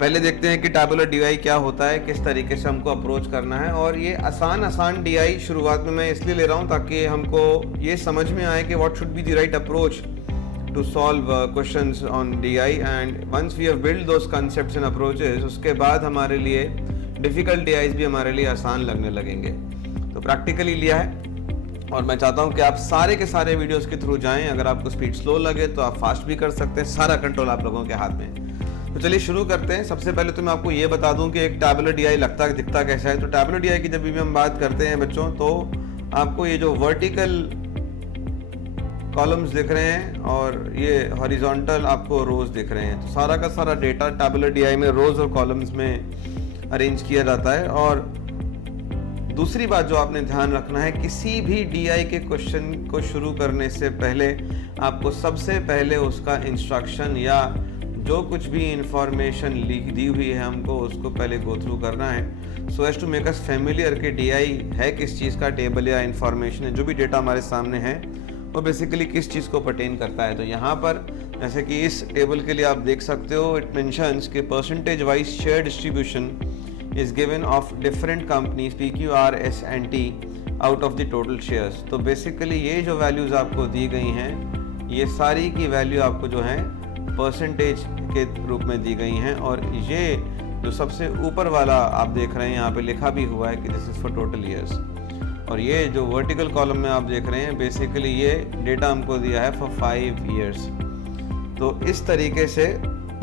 पहले देखते हैं कि टैबुलर डीआई क्या होता है, किस तरीके से हमको अप्रोच करना है। और ये आसान डीआई शुरुआत में मैं इसलिए ले रहा हूँ ताकि हमको ये समझ में आए कि what should be the right approach to solve questions on DI. And once we have build those concepts and approaches, उसके बाद हमारे लिए डिफ़िकल्ट डीआईज भी हमारे लिए आसान लगने लगेंगे। तो प्रैक्टिकली लिया है और मैं चाहता हूँ कि आप सारे के सारे वीडियोस के थ्रू जाएं। अगर आपको स्पीड स्लो लगे तो आप फास्ट भी कर सकते हैं, सारा कंट्रोल आप लोगों के हाथ में है। तो चलिए शुरू करते हैं। सबसे पहले तो मैं आपको ये बता दूं कि एक टैबुलर डीआई दिखता कैसा है। तो टैबुलर डीआई की जब भी हम बात करते हैं बच्चों, तो आपको ये जो वर्टिकल कॉलम्स दिख रहे हैं और ये हॉरिजॉन्टल आपको रोज दिख रहे हैं। तो सारा का सारा डेटा टैबुलर डीआई में रोज और कॉलम्स में अरेंज किया जाता है। और दूसरी बात जो आपने ध्यान रखना है, किसी भी डीआई के क्वेश्चन को शुरू करने से पहले आपको सबसे पहले उसका इंस्ट्रक्शन या जो कुछ भी इंफॉर्मेशन दी हुई है हमको उसको पहले गो थ्रू करना है, so as to make us familiar कि डीआई है किस चीज़ का, टेबल या इंफॉर्मेशन है, जो भी डेटा हमारे सामने है वो बेसिकली किस चीज़ को पर्टेन करता है। तो यहाँ पर जैसे कि इस टेबल के लिए आप देख सकते हो, इट मेंशंस कि percentage wise share distribution is given of different companies PQRST out of the total shares. तो बेसिकली ये जो वैल्यूज़ आपको दी गई हैं, ये सारी की वैल्यू आपको जो है परसेंटेज के रूप में दी गई हैं। और ये जो सबसे ऊपर वाला आप देख रहे हैं, यहाँ पे लिखा भी हुआ है कि this is for total years. और ये जो वर्टिकल कॉलम में आप देख रहे हैं, बेसिकली ये डेटा हमको दिया है फॉर 5 ईयर्स। तो इस तरीके से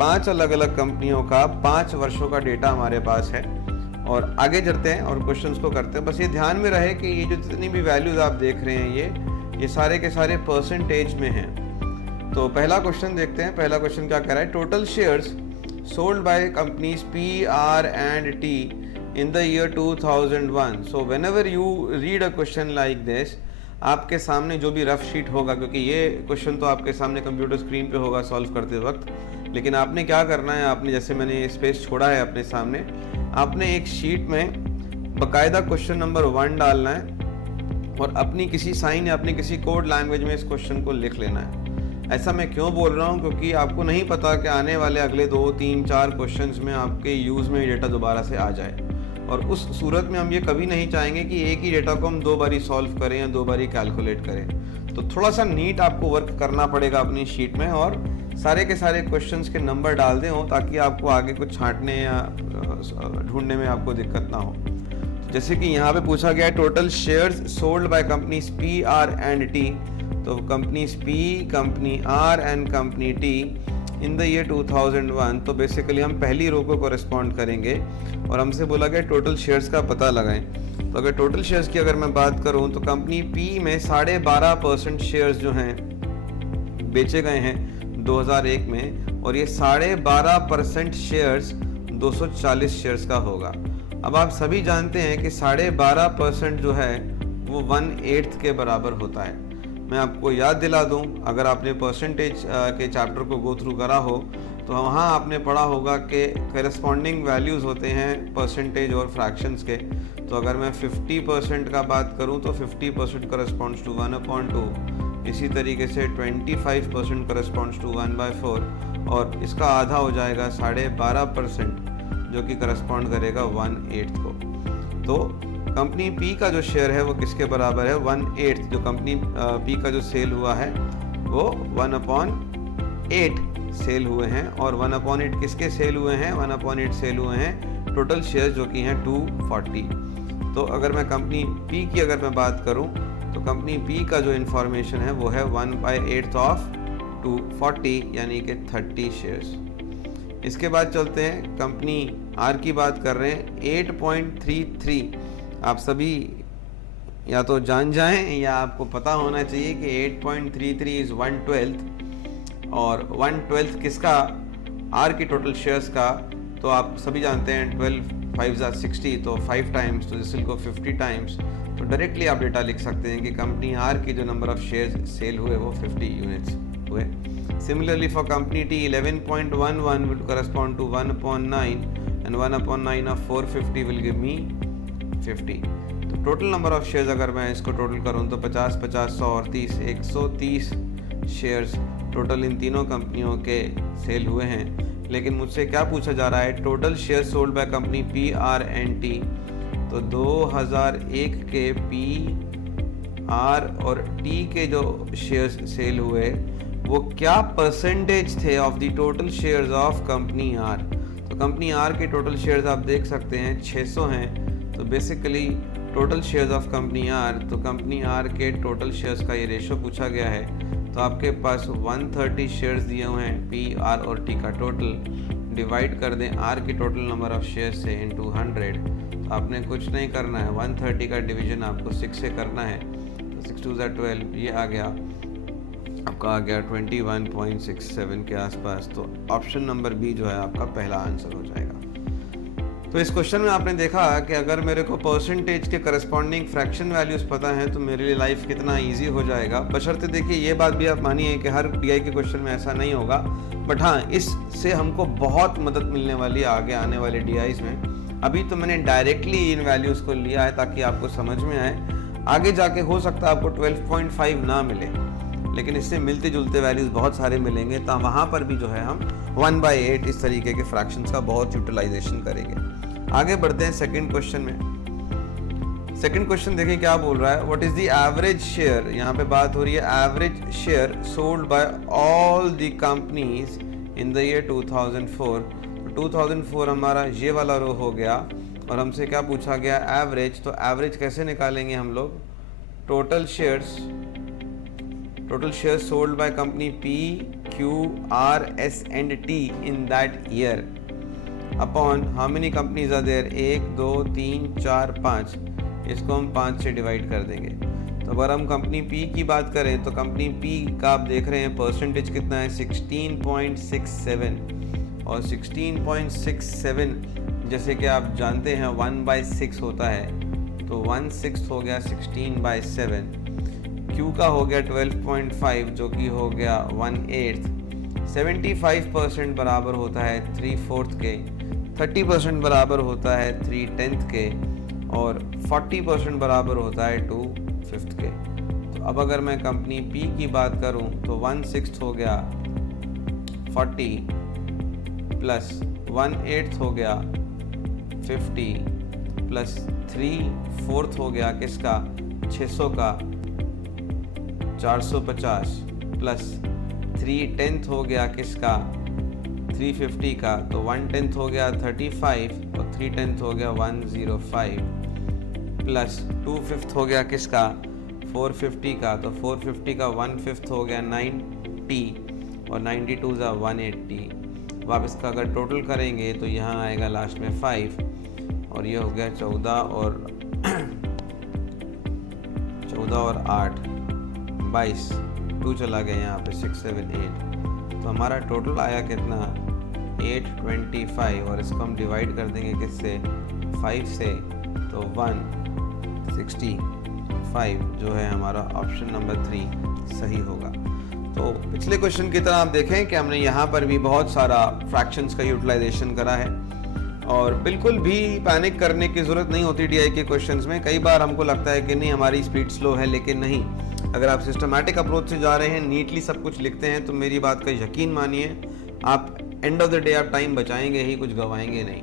5 अलग अलग कंपनियों का 5 वर्षों का डेटा हमारे पास है। और आगे चलते हैं और क्वेश्चंस को करते हैं। बस ये ध्यान में रहे कि ये जो जितनी भी वैल्यूज़ आप देख रहे हैं, ये सारे के सारे परसेंटेज में हैं। तो पहला क्वेश्चन देखते हैं। पहला क्वेश्चन क्या कह रहा है, total shares sold by companies P/R/T in the year 2001। So whenever you read a question like this, आपके सामने जो भी रफ शीट होगा, क्योंकि ये क्वेश्चन तो आपके सामने कंप्यूटर स्क्रीन पे होगा सॉल्व करते वक्त, लेकिन आपने क्या करना है, आपने जैसे मैंने स्पेस छोड़ा है अपने सामने, आपने एक शीट में बाकायदा क्वेश्चन नंबर 1 डालना है और अपनी किसी साइन या अपनी किसी कोड लैंग्वेज में इस क्वेश्चन को लिख लेना है। ऐसा मैं क्यों बोल रहा हूँ, क्योंकि आपको नहीं पता कि आने वाले अगले 2, 3, 4 क्वेश्चंस में आपके यूज़ में डेटा दोबारा से आ जाए। और उस सूरत में हम ये कभी नहीं चाहेंगे कि एक ही डेटा को हम 2 बारी सॉल्व करें या 2 बारी कैलकुलेट करें। तो थोड़ा सा नीट आपको वर्क करना पड़ेगा अपनी शीट में और सारे के सारे क्वेश्चंस के नंबर डाल दें हो, ताकि आपको आगे कुछ छांटने या ढूंढने में आपको दिक्कत ना हो। जैसे कि यहाँ पे पूछा गया है, total shares sold by companies P/R/T। तो companies P, company R and company T in the year 2001। तो बेसिकली हम पहली रो को कॉरेस्पॉन्ड करेंगे और हमसे बोला गया टोटल शेयर्स का पता लगाएं। तो अगर टोटल शेयर्स की अगर मैं बात करूं, तो कंपनी P में 12.5% शेयर्स जो हैं बेचे गए हैं 2001 में, और ये 12.5% शेयर्स 240 शेयर्स का होगा। अब आप सभी जानते हैं कि 12.5% जो है वो 1/8 के बराबर होता है। मैं आपको याद दिला दूं, अगर आपने परसेंटेज के चैप्टर को गो थ्रू करा हो तो वहाँ आपने पढ़ा होगा कि करस्पॉन्डिंग वैल्यूज़ होते हैं परसेंटेज और फ्रैक्शंस के। तो अगर मैं 50% का बात करूँ तो 50% करस्पॉन्ड्स टू 1/2, इसी तरीके से 25% करस्पॉन्ड्स टू 1/4, और इसका आधा हो जाएगा 12.5%, जो कि करस्पॉन्ड करेगा 1/8 को। तो कंपनी P का जो शेयर है वो किसके बराबर है, 1/8। जो कंपनी P का जो सेल हुआ है वो 1/8 सेल हुए हैं। और 1/8 किसके सेल हुए हैं, 1/8 सेल हुए हैं टोटल शेयर जो कि हैं 240। तो अगर मैं कंपनी P की अगर मैं बात करूं, तो कंपनी P का जो इन्फॉर्मेशन है वो है 1/8 ऑफ 240, यानी कि 30 शेयर्स। इसके बाद चलते हैं, कंपनी R की बात कर रहे हैं, 8.33। आप सभी या तो जान जाएं या आपको पता होना चाहिए कि 8.33 इज़ 1/12, और 1/12 किसका, R की टोटल शेयर्स का। तो आप सभी जानते हैं 12 5 are 60, तो 5 टाइम्स, तो दिस विल गो 50 टाइम्स। तो डायरेक्टली आप डेटा लिख सकते हैं कि कंपनी R की जो नंबर ऑफ शेयर्स सेल हुए वो 50 यूनिट्स हुए। Similarly for company T, 11.11 will correspond to 1/9, and 1/9 of 450 will give me 50। तो टोटल नंबर ऑफ शेयर्स अगर मैं इसको टोटल करूँ तो 50, 50, 100 और 30, 130 शेयर्स टोटल इन तीनों कंपनियों के सेल हुए हैं। लेकिन मुझसे क्या पूछा जा रहा है, total share sold by company PRNT। तो 2001 के PR और T के जो शेयर्स सेल हुए वो क्या परसेंटेज थे of the total shares of company R। तो कंपनी R के टोटल शेयर्स आप देख सकते हैं 600 हैं। तो basically total shares of company R, तो कंपनी R के टोटल शेयर्स का ये रेशो पूछा गया है। तो आपके पास 130 शेयर्स दिए हुए हैं PR और T का टोटल, डिवाइड कर दें R की टोटल नंबर ऑफ शेयर्स से इनटू 100। तो आपने कुछ नहीं करना है, 130 का डिवीजन आपको 6 से करना है। तो 6 2 12, ये आ गया आपका, आ गया 21.67 के आसपास। तो ऑप्शन नंबर बी जो है आपका पहला आंसर हो जाएगा। तो इस क्वेश्चन में आपने देखा कि अगर मेरे को परसेंटेज के करस्पॉन्डिंग फ्रैक्शन वैल्यूज पता है तो मेरे लिए लाइफ कितना इजी हो जाएगा। बशर्ते देखिए ये बात भी आप मानिए कि हर DI के क्वेश्चन में ऐसा नहीं होगा, बट हाँ इससे हमको बहुत मदद मिलने वाली है आगे आने वाले DIs में। अभी तो मैंने डायरेक्टली इन वैल्यूज़ को लिया है ताकि आपको समझ में आए, आगे जाके हो सकता है आपको 12.5 ना मिले, लेकिन इससे मिलते जुलते वैल्यूज बहुत सारे मिलेंगे। तो वहाँ पर भी जो है हम 1/8 इस तरीके के फ्रैक्शंस का बहुत यूटिलाइजेशन करेंगे। आगे बढ़ते हैं सेकंड क्वेश्चन में। सेकंड क्वेश्चन देखें क्या बोल रहा है, what is the average share, यहाँ पे बात हो रही है average share sold bye all the companies in the year 2004। 2004 हमारा ये वाला रो हो गया और हमसे क्या पूछा गया, एवरेज। तो एवरेज कैसे निकालेंगे हम लोग, total shares sold by company P, Q, R, S and T in that year upon how many companies are there, 1 2 3 4 5, इसको हम 5 से डिवाइड कर देंगे। तो अगर हम कंपनी P की बात करें तो कंपनी P का आप देख रहे हैं परसेंटेज कितना है, 16.67, और 16.67 जैसे कि आप जानते हैं 1/6 होता है, तो 1/6 हो गया 16/7। Q का हो गया 12.5 जो कि हो गया 1/8। 75% बराबर होता है 3/4 के, 30% बराबर होता है 3/10 के, और 40% बराबर होता है 2/5 के। तो अब अगर मैं कंपनी P की बात करूं तो 1/6 हो गया 40 प्लस 1/8 हो गया 50 प्लस 3/4 हो गया किसका, 600 का 450 प्लस 3/10 हो गया किसका, 350 का, तो 1/10 हो गया 35 और 3/10 हो गया 105 प्लस 2/5 हो गया किसका, 450 का, तो 450 का 1/5 हो गया 90 और 92 ज़ा 180। अब आप इसका अगर टोटल करेंगे तो यहाँ आएगा लास्ट में 5 और ये हो गया 14 और 8 22, 2 चला गया यहाँ पे 6 7 8। तो हमारा टोटल आया कितना, 825, और इसको हम डिवाइड कर देंगे किससे, 5 से, तो 165 जो है हमारा ऑप्शन नंबर 3 सही होगा। तो पिछले क्वेश्चन की तरह आप देखें कि हमने यहाँ पर भी बहुत सारा फ्रैक्शंस का यूटिलाइजेशन करा है, और बिल्कुल भी पैनिक करने की ज़रूरत नहीं होती DI के क्वेश्चंस में। कई बार हमको लगता है कि नहीं हमारी स्पीड स्लो है, लेकिन नहीं, अगर आप सिस्टमैटिक अप्रोच से जा रहे हैं, नीटली सब कुछ लिखते हैं, तो मेरी बात का यकीन मानिए आप एंड ऑफ द डे आप टाइम बचाएंगे ही, कुछ गवाएंगे नहीं।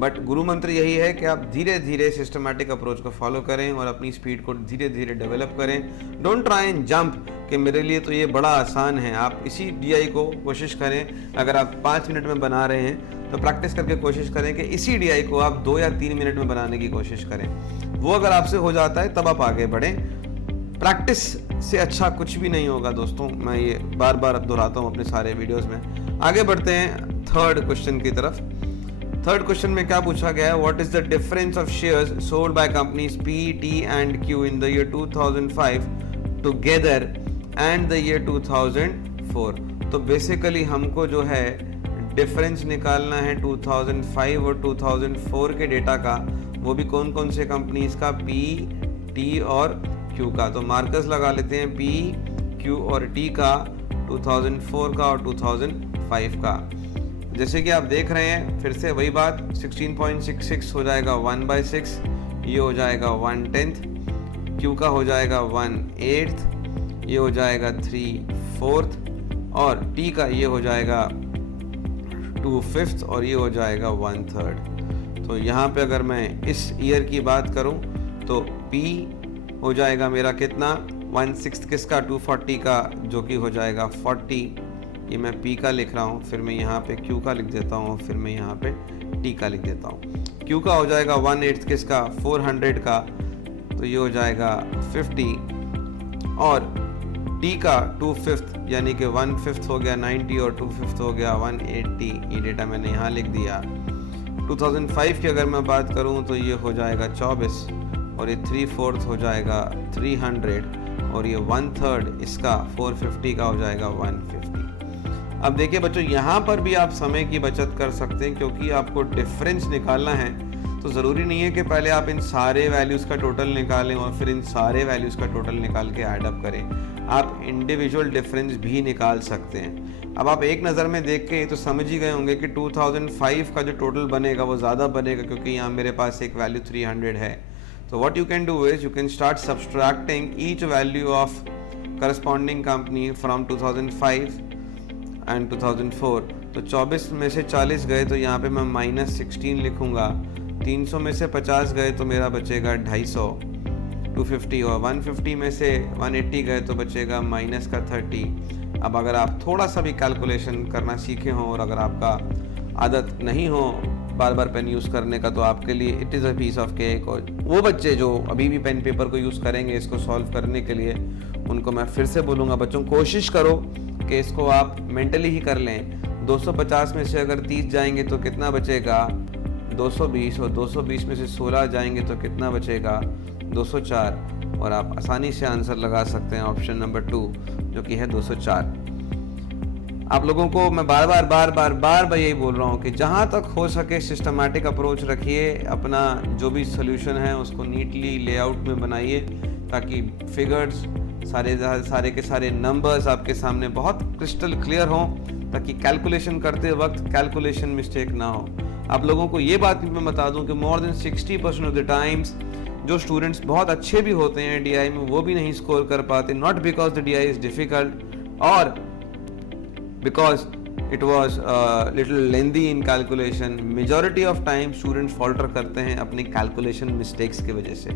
बट गुरु मंत्र यही है कि आप धीरे धीरे सिस्टमैटिक अप्रोच को फॉलो करें और अपनी स्पीड को धीरे धीरे डेवलप करें। डोंट ट्राई एंड जंप कि मेरे लिए तो ये बड़ा आसान है। आप इसी DI को कोशिश करें, अगर आप 5 मिनट में बना रहे हैं तो प्रैक्टिस करके कोशिश करें कि इसी DI को आप 2 या 3 मिनट में बनाने की कोशिश करें। वो अगर आपसे हो जाता है तब आप आगे बढ़ें। प्रैक्टिस से अच्छा कुछ भी नहीं होगा दोस्तों, मैं ये बार बार दोहराता हूँ अपने सारे वीडियोस में। आगे बढ़ते हैं थर्ड क्वेश्चन की तरफ। थर्ड क्वेश्चन में क्या पूछा गया है, what is the difference of shares sold by companies P, T and Q in the year 2005 together and the year 2004। तो बेसिकली हमको जो है डिफरेंस निकालना है 2005 और 2004 के डेटा का, वो भी कौन कौन से कंपनीज का, P, T और Q का। तो मार्कर्स लगा लेते हैं P, Q और T का, 2004 का और 2005 का। जैसे कि आप देख रहे हैं, फिर से वही बात, 16.66 हो जाएगा 1/6, ये हो जाएगा 1/10, Q का हो जाएगा 1/8, ये हो जाएगा 3/4, और T का ये हो जाएगा 2/5 और ये हो जाएगा 1/3। तो यहाँ पे अगर मैं इस ईयर की बात करूँ तो P हो जाएगा मेरा कितना 1/6 किसका 240 का, जो कि हो जाएगा 40। ये मैं P का लिख रहा हूँ, फिर मैं यहाँ पे Q का लिख देता हूँ, फिर मैं यहाँ पे T का लिख देता हूँ। Q का हो जाएगा 1/8 किसका 400 का, तो ये हो जाएगा 50, और T का 2/5 यानी कि 1/5 हो गया 90 और 2/5 हो गया 180। ये डेटा मैंने यहाँ लिख दिया। 2005 की अगर मैं बात करूँ तो ये हो जाएगा 24, और ये 3/4 हो जाएगा 300, और ये 1/3 इसका 450 का हो जाएगा 150। अब देखिए बच्चों, यहाँ पर भी आप समय की बचत कर सकते हैं, क्योंकि आपको डिफरेंस निकालना है तो ज़रूरी नहीं है कि पहले आप इन सारे वैल्यूज़ का टोटल निकालें और फिर इन सारे वैल्यूज़ का टोटल निकाल के ऐड अप करें। आप इंडिविजुअल डिफरेंस भी निकाल सकते हैं। अब आप एक नज़र में देख के तो समझ ही गए होंगे कि 2005 का जो टोटल बनेगा वो ज़्यादा बनेगा, क्योंकि यहाँ मेरे पास एक वैल्यू 300 है। तो what you can do is you can start subtracting each value of corresponding company from 2005 and 2004। तो 24 में से 40 गए तो यहाँ पे मैं -16 लिखूँगा। 300 में से 50 गए तो मेरा बचेगा 250, 250, और 150 में से 180 गए तो बचेगा -30। अब अगर आप थोड़ा सा भी कैलकुलेशन करना सीखे हों और अगर आपका आदत नहीं हो बार बार पेन यूज़ करने का, तो आपके लिए it is a piece of cake. और वो बच्चे जो अभी भी पेन पेपर को यूज़ करेंगे इसको सॉल्व करने के लिए, उनको मैं फिर से बोलूँगा बच्चों, कोशिश करो कि इसको आप मेंटली ही कर लें। 250 में से अगर 30 जाएंगे तो कितना बचेगा 220, और 220 में से 16 जाएंगे तो कितना बचेगा 204, और आप आसानी से आंसर लगा सकते हैं ऑप्शन नंबर 2 जो कि है 204। आप लोगों को मैं बार बार यही बोल रहा हूँ कि जहाँ तक हो सके सिस्टमैटिक अप्रोच रखिए, अपना जो भी सोल्यूशन है उसको नीटली लेआउट में बनाइए, ताकि फिगर्स सारे के सारे नंबर्स आपके सामने बहुत क्रिस्टल क्लियर हों, ताकि कैलकुलेशन करते वक्त कैलकुलेशन मिस्टेक ना हो। आप लोगों को ये बात भी मैं बता दूं कि more than 60% of the times जो स्टूडेंट्स बहुत अच्छे भी होते हैं DI में, वो भी नहीं स्कोर कर पाते, not because the DI is difficult और because it was little lengthy in calculation. Majority of time students falter करते हैं अपनी कैलकुलेशन मिस्टेक्स की वजह से,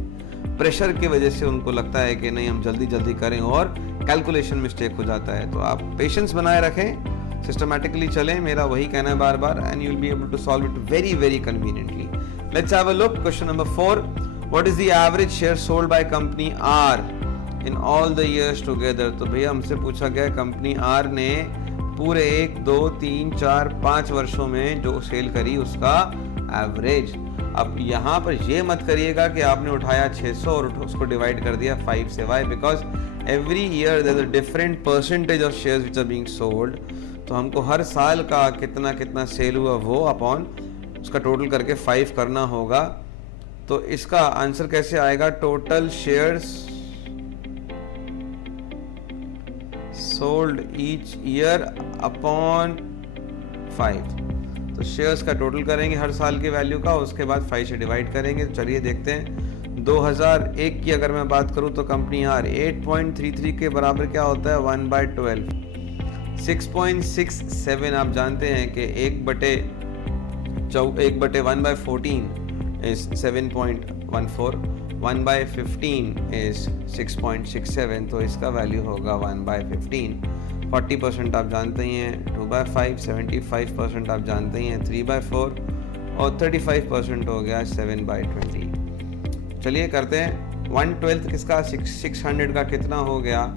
प्रेशर की वजह से उनको लगता है कि नहीं हम जल्दी करें और कैलकुलेशन मिस्टेक हो जाता है। तो आप पेशेंस बनाए रखें, सिस्टमैटिकली चलें, मेरा वही कहना है बार and you will be able to solve it very conveniently. Let's have a look. Question number 4, what is the average share sold by company R in all the years together. तो भैया हमसे पूछा गया कंपनी R ने पूरे 1, 2, 3, 4, 5 वर्षों में जो सेल करी उसका एवरेज। अब यहाँ पर ये मत करिएगा कि आपने उठाया 600 और उसको डिवाइड कर दिया 5 से। Why? Because every year there is a different percentage of shares which are being sold. तो हमको हर साल का कितना सेल हुआ वो अपॉन उसका टोटल करके 5 करना होगा। तो इसका आंसर कैसे आएगा? Total shares sold each year upon 5। तो शेयर्स का टोटल करेंगे हर साल की वैल्यू का, उसके बाद 5 से डिवाइड करेंगे। तो चलिए देखते हैं। 2001 की अगर मैं बात करूं तो कंपनी R 8.33 के बराबर क्या होता है 1/12। 6.67 आप जानते हैं कि 1/1/14 is 7.14, 1/15 is 6.67, तो इसका वैल्यू होगा 1/15। 40% आप जानते ही हैं 2/5, 75% आप जानते ही हैं 3/4 और 35% हो गया 7/20। चलिए करते हैं। 1/12 किसका 600 का कितना हो गया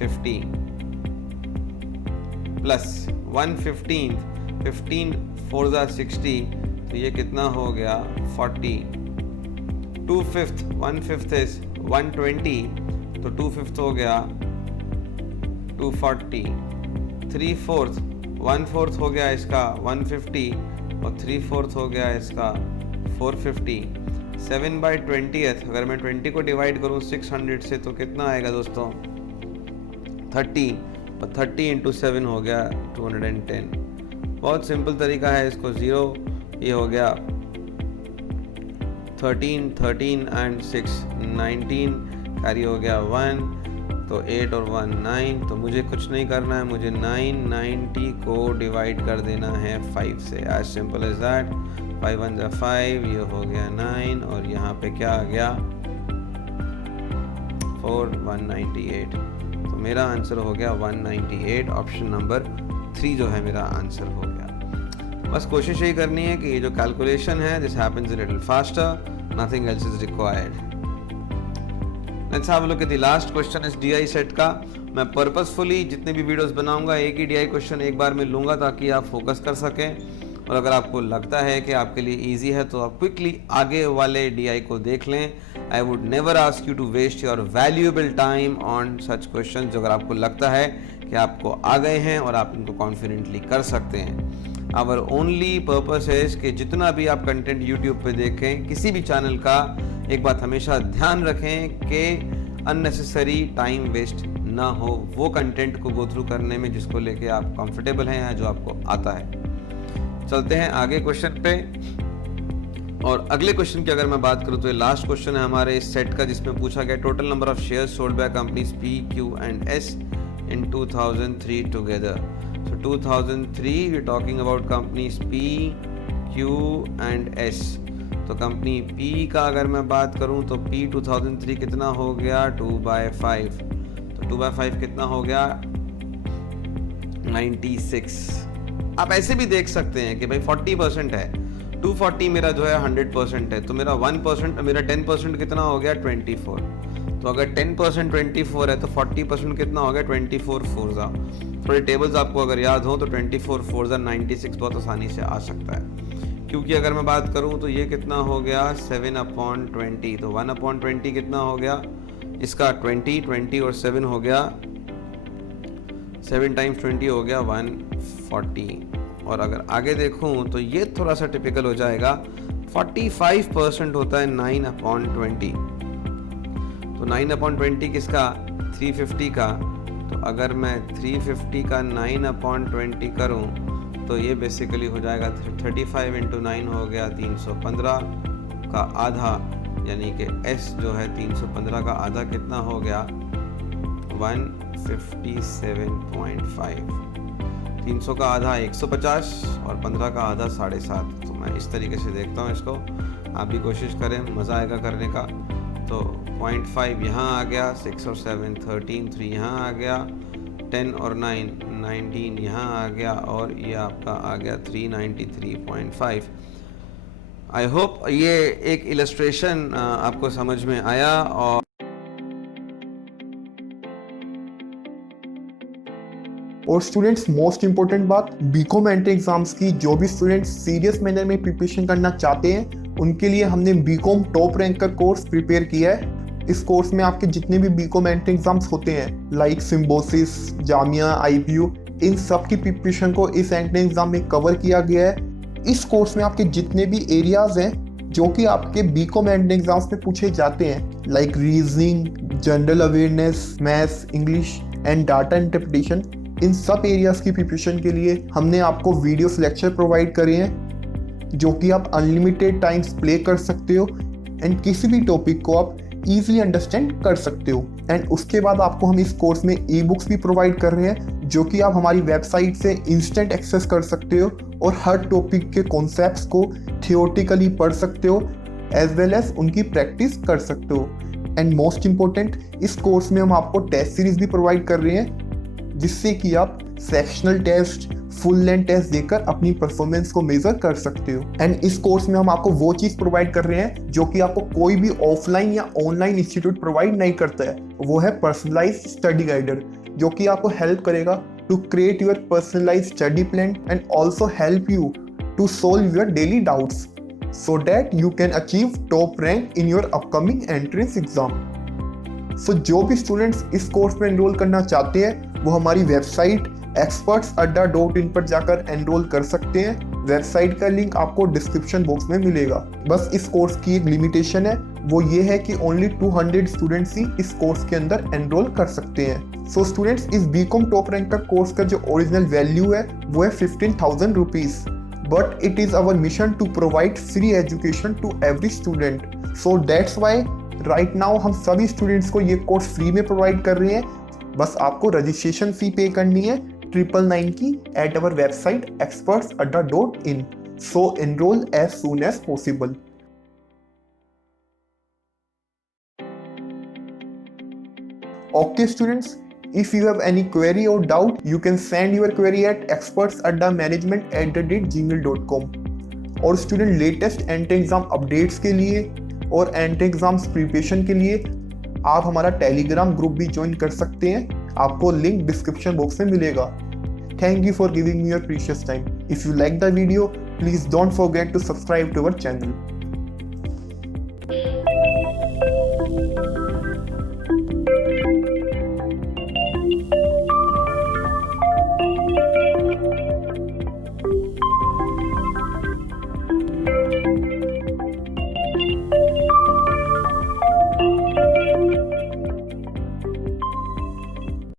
50 प्लस 1/15, 15 4 60, तो ये कितना हो गया 40। 2/5, 1/5 is 120, तो 2/5 हो गया 240। 3/4, 1/4 हो गया इसका 150 और 3/4 हो गया इसका 450। 7/20 अगर मैं 20 को डिवाइड करूं 600 से तो कितना आएगा दोस्तों 30, और 30 into 7 हो गया 210। बहुत सिंपल तरीका है इसको। 0 ये हो गया 13 एंड 6 19, कैरी हो गया 1, तो 8 और 1 9, तो मुझे कुछ नहीं करना है, मुझे 990 को डिवाइड कर देना है 5 से, एज सिंपल एज दैट। 5 1 जा 5, ये हो गया 9 और यहाँ पे क्या आ गया 4 198। तो मेरा आंसर हो गया 198, ऑप्शन नंबर 3 जो है मेरा आंसर हो गया। बस कोशिश यही करनी है कि ये जो कैलकुलेशन है this happens a little faster, nothing else is required. Let's have a look at the last question इस डीआई सेट का। मैं पर्पसफुली जितने भी वीडियोस बनाऊंगा एक ही डीआई क्वेश्चन एक बार में लूंगा ताकि आप फोकस कर सकें, और अगर आपको लगता है कि आपके लिए इजी है तो आप क्विकली आगे वाले डीआई को देख लें। I would never ask you to waste your valuable time on such question. जो अगर आपको लगता है कि आपको आ गए हैं और आप इनको कॉन्फिडेंटली कर सकते हैं। आवर ओनली पर्पस है कि जितना भी आप कंटेंट यूट्यूब पे देखें किसी भी चैनल का, एक बात हमेशा ध्यान रखें कि अननेसेसरी टाइम वेस्ट ना हो वो कंटेंट को गो थ्रू करने में जिसको लेके आप कंफर्टेबल हैं या जो आपको आता है। चलते हैं आगे क्वेश्चन पे। और अगले क्वेश्चन की अगर मैं बात करूं तो ये लास्ट क्वेश्चन है हमारे इस सेट का, जिसमें पूछा गया total number of shares sold by companies P, Q and S in 2003 together. So 2003 we're talking about companies P, Q and S. तो कंपनी P का अगर मैं बात करूं तो P 2003 कितना हो गया 2/5। तो 2/5 कितना हो गया 96। आप ऐसे भी देख सकते हैं कि भाई 40% है, 240 मेरा जो है 100% है, तो मेरा 1% मेरा 10% कितना हो गया 24। तो अगर 10% 24 है तो 40% कितना हो गया 24 4 थोड़े टेबल्स आपको अगर याद हो तो 24 4 96 बहुत आसानी से आ सकता है। क्योंकि अगर मैं बात करूं तो ये कितना हो गया 7/20, तो 1/20 कितना हो गया इसका 20 और 7 हो गया 7 टाइम्स 20 हो गया 140। और अगर आगे देखूं तो ये थोड़ा सा टिपिकल हो जाएगा, 45% होता है 9/20। तो 9/20 किसका 350 का, तो अगर मैं 350 का 9/20 करूं तो ये बेसिकली हो जाएगा 35 × 9 हो गया 315 का आधा, यानी कि S जो है 315 का आधा कितना हो गया 157.5। 300 का आधा 150 और 15 का आधा 7.5। तो मैं इस तरीके से देखता हूँ इसको, आप भी कोशिश करें, मज़ा आएगा करने का। तो 0.5 यहाँ आ गया, 6 और 7 13, 3 यहाँ आ गया, 10 और 9 19 यहाँ आ गया, और ये आपका आ गया 393.5। आई होप ये एक इलस्ट्रेशन आपको समझ में आया। और स्टूडेंट्स मोस्ट इंपॉर्टेंट बात, बीकॉम एंट्री एग्जाम्स की जो भी स्टूडेंट्स सीरियस मैनर में प्रिपरेशन करना चाहते हैं उनके लिए हमने बीकॉम टॉप रैंक का कोर्स प्रिपेयर किया है। इस कोर्स में आपके जितने भी बीकॉम एंट्री एग्जाम्स होते हैं लाइक सिम्बोसिस, जामिया, IPU, इन सब की प्रिपरेशन को इस एंट्री एग्जाम में कवर किया गया है। इस कोर्स में आपके जितने भी एरियाज हैं जो कि आपके बीकॉम एंट्री एग्जाम्स में पूछे जाते हैं like reasoning, general awareness, maths, English and data interpretation, इन सब एरियाज की प्रिपरेशन के लिए हमने आपको वीडियोस लेक्चर प्रोवाइड करे हैं जो कि आप अनलिमिटेड टाइम्स प्ले कर सकते हो एंड किसी भी टॉपिक को आप इजीली अंडरस्टैंड कर सकते हो। एंड उसके बाद आपको हम इस कोर्स में ई बुक्स भी प्रोवाइड कर रहे हैं जो कि आप हमारी वेबसाइट से इंस्टेंट एक्सेस कर सकते हो और हर टॉपिक के कॉन्सेप्ट्स को थियोरेटिकली पढ़ सकते हो एज वेल एज उनकी प्रैक्टिस कर सकते हो। एंड मोस्ट इम्पोर्टेंट, इस कोर्स में हम आपको टेस्ट सीरीज भी प्रोवाइड कर रहे हैं जिससे कि आप sectional test, full length test देकर अपनी परफॉर्मेंस को मेजर कर सकते हो। एंड इस कोर्स में हम आपको वो चीज़ प्रोवाइड कर रहे हैं जो कि आपको कोई भी ऑफलाइन या ऑनलाइन इंस्टीट्यूट प्रोवाइड नहीं करता है, वो है पर्सनलाइज्ड स्टडी गाइडर, जो कि आपको हेल्प करेगा to create your personalised study plan and also help you to solve your daily doubts so that you can achieve top rank in your upcoming entrance exam. So जो भी students इस course में enrol करना चाहते हैं वो हमारी website expertsadda.in पर जाकर एनरोल कर सकते हैं। वेबसाइट का लिंक आपको डिस्क्रिप्शन बॉक्स में मिलेगा। बस इस कोर्स की एक लिमिटेशन है, वो ये है कि ओनली 200 स्टूडेंट्स ही इस कोर्स के अंदर एनरोल कर सकते हैं। सो स्टूडेंट्स, इस बीकॉम टॉप रैंक का कोर्स का जो ओरिजिनल वैल्यू है वो है 15,000 rupees, but it is our mission to provide free education to every student. So that's why right now हम सभी स्टूडेंट्स को ये कोर्स फ्री में प्रोवाइड कर रहे हैं बस आपको रजिस्ट्रेशन फी पे करनी है 999 की at our website expertsadda.in. So enroll as soon as possible. Okay students, if you have any query or doubt, you can send your query at expertsaddamanagement@gmail.com. और student latest entry exam updates के लिए और entry exams preparation के लिए आप हमारा Telegram group भी join कर सकते हैं, आपको लिंक डिस्क्रिप्शन बॉक्स में मिलेगा। Thank you for giving me your precious time. If you like the video, please don't forget to subscribe to our channel.